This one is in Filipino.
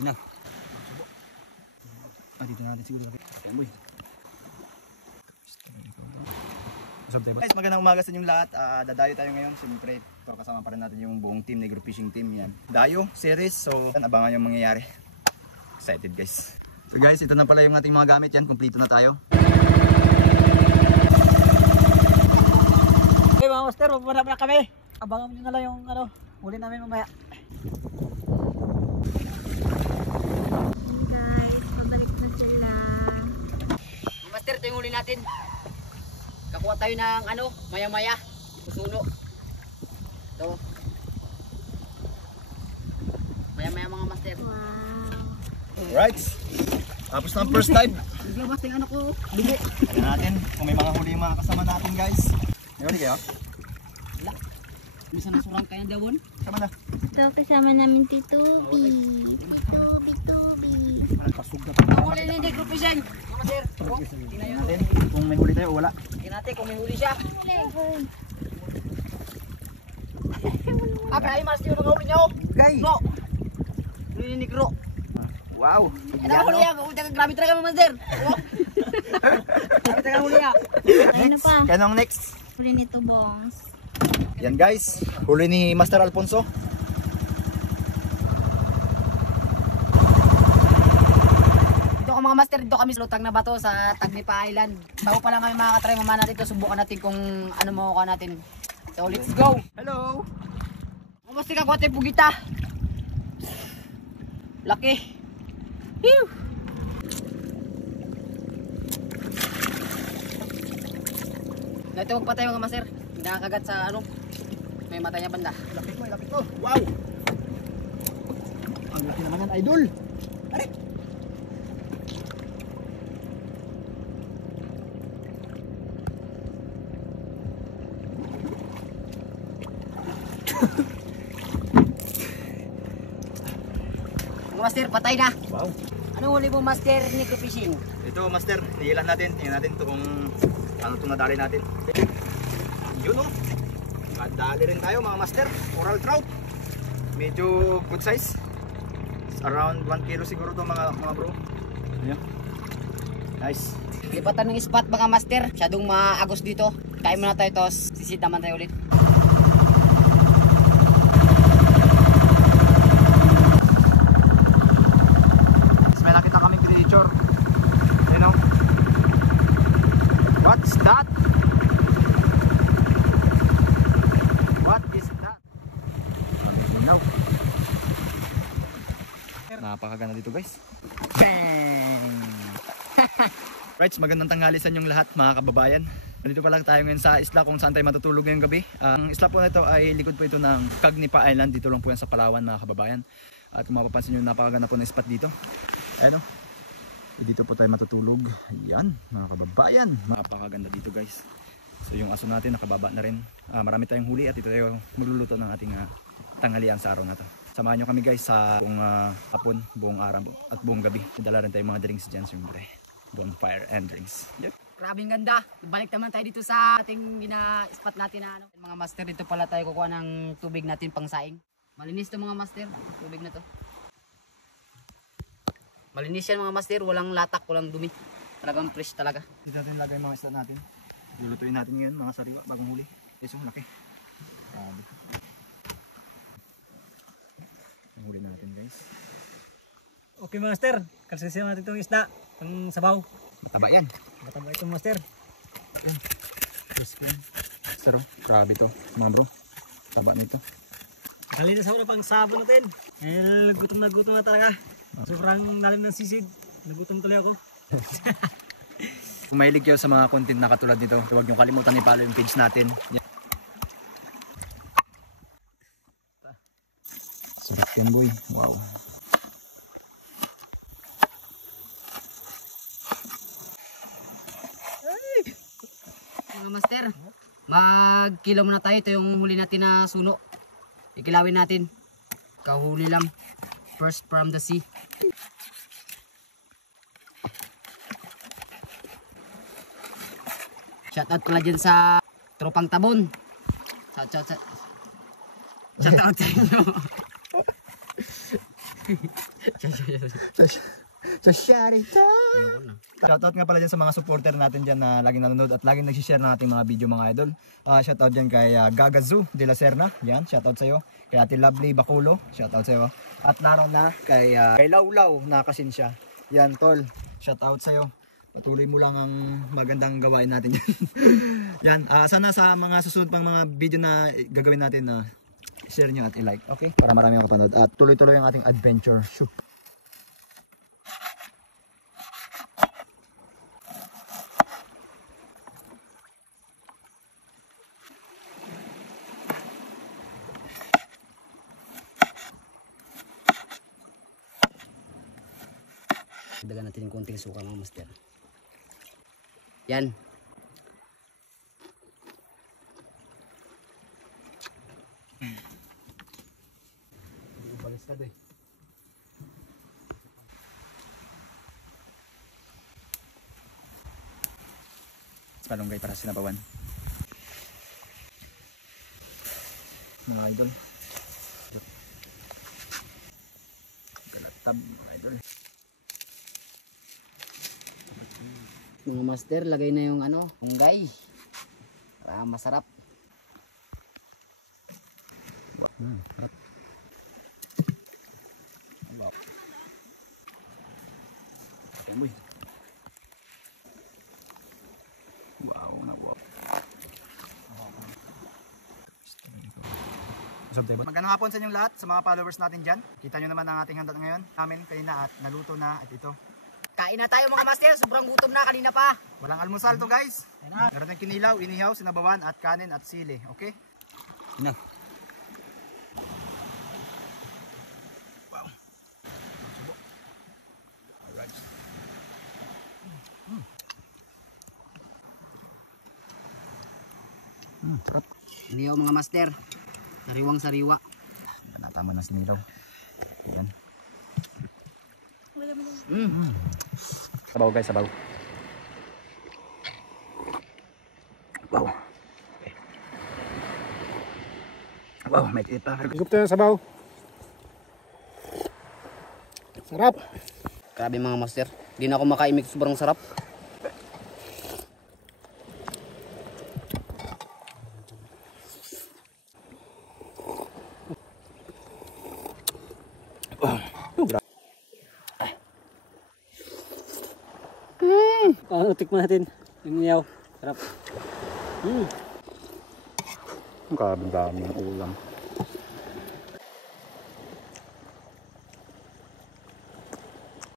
Ina. Dito natin siguro sa boy. Guys, magandang umaga sa inyong lahat. Dadayo tayo ngayon, siyempre. Pero kasama pa rin natin yung buong team, Negro Fishing Team yan. Dayo, series, so abangan yung mangyayari. Excited guys. So guys, ito na pala yung ating mga gamit yan. Kompleto na tayo. Okay mga master, magpunap na kami. Abangan nyo na lang yung huli namin mamaya. Guys, pabalik na sila. Master, ito yung huli natin. Kakuha tayo ng maya-maya. Pusuno. Ito. Maya-maya mga master. Wow. Right. Tapos na ang first time. Naglabas yung ko. Dugo. Tignan natin kung may mga huli yung mga kasama natin guys. May huli kayo? Wala. Misa nasurang kayo dawon. Sama na. Ito kasama namin Titubi. Titubi. Pasugat. Ang huli ni Negro Fishing. Mga master. Tingnan natin kung may huli tayo o wala. Tingnan natin kung may huli siya. Ay, mas yung mga huli niya. Okay. Negro. Huli ni Negro. Wow. Ano huli yan? Grabe talaga mga master. Grabe talaga huli yan. Ano pa? Kanong next? Huli nito Bongs. Yan guys, huli ni Master Alfonso. Dito mga master, dito kami sa Lutang na Bato sa Tagnipa Island. Bago pa lang kami makakatry mamana natin ito, subukan natin kung ano makukuha natin. So let's go! Hello! Mga master, kakuha tayo bugita. Laki! Phew! Ito huwag pa tayo mga master. Nakakagat sa may mata niya banda. Lapit mo, lapit mo. Wow! Ang laki naman yan, idol! Ari! Mga master, patay na. Wow! Anong huli mo master Negro Fishing? Ito master, hihilan natin. Tingnan natin ito kung ano itong nadali natin. Yun o! Nadali rin tayo mga master. Coral trout. Medyo good size. Around 1 kilo siguro ito mga bro. Ayan. Nice. Lipatan ng spot mga master. Masyadong maagos dito. Kain muna tayo tapos sisid naman tayo ulit. May nakita kami creature. You know? What's that? What is that? No. Napakaganda dito guys. Bang! Right, magandang tanghali sa inyong lahat mga kababayan. Nandito pa lang tayo ngayon sa isla kung saan tayo matutulog ngayong gabi. Ang isla po na ito ay likod po ito ng Tagnipa Island. Dito lang po yan sa Palawan mga kababayan. At kung mapapansin nyo, napakaganda po ng spot dito. Ayan o. Dito po tayo matutulog. Ayan mga kababayan. Napakaganda dito guys. So yung aso natin nakababa na rin. Marami tayong huli at ito tayo magluluto ng ating tanghalian sa araw na to. Samahan nyo kami guys sa buong hapon, buong araw at buong gabi. Dala rin tayong mga drinks dyan siyempre. Bonfire and drinks. Yep. Grabing ganda. Balik naman tayo dito sa ating spot natin na mga master, dito pala tayo kukuha ng tubig natin pang saing. Malinis to mga master, tubig na to. Malinis yan mga master, walang latak, walang dumi. Talagang fresh talaga. Dito natin lagay mga isda natin. Lulutuin natin ngayon mga sariwa bagong huli. Yes, laki. Grabe. Ang huli natin guys. Okay master, kalsisiyan natin itong isda, pang sabaw. Mataba yan. Mataba itong master. Sir, grabe to mga bro. Taba nito. Kalinis ako na pang sabon natin. Gutom na talaga. Sobrang lalim ng sisid. Nagutom tuloy ako. Kung mahilig kayo sa mga content na katulad nito, huwag nyo kalimutan i-follow yung page natin. Sarap yan boy. Wow. Mga master, mag-kilo muna tayo. Ito yung huli natin na suno. Ikilawin natin. Kahuli lang. First from the sea. Shoutout pala dyan sa Tropang Tabon. Shoutout sa inyo. Sa Shari time! Shoutout nga pala dyan sa mga supporter natin dyan na laging nanonood at laging nagsishare ng ating mga video mga idol. Shoutout dyan kay Gagazu de la Serna. Yan, shoutout sa'yo. Kay Ate Lovely Baculo. Shoutout sa'yo. At naroon na kay Lawlaw na Kasinsya. Yan, tol. Shoutout sa'yo. Patuloy mo lang ang magandang gawain natin yan. Yan, sana sa mga susunod pang mga video na gagawin natin share nyo at i-like. Okay? Para marami ang kapanood. At tuloy-tuloy ang ating adventure. Shoot! Dagan natin yung konting suka mga master. Yan. Balis ka doy. Palunggay para sinabawan. Mga idol. Galatab mga idol. Mga master, lagay na yung ano, unggay. Para masarap. Magandang hapon sa inyong lahat, sa mga followers natin dyan. Kita nyo naman ang ating handa ngayon. Amin kanina at naluto na at ito. Kain na tayo mga master, sobrang gutom na kanina pa. Walang almusal to guys. Meron tayong kinilaw, inihaw, sinabawan at kanin at sili. Okay? Ina. Wow. Subo. Alright. Sarap. Inihaw mga master. Sariwang sariwa. Natama ng sinilaw. Ayan. Sabaw guys, sabaw. Wow. Okay. Wow, may tiit pa. Higup tayo sabaw. Sarap. Grabe mga master. Hindi na ako makaimik, sobrang sarap. Tikman natin yung niyaw. Sarap. Ang dami ng ulam.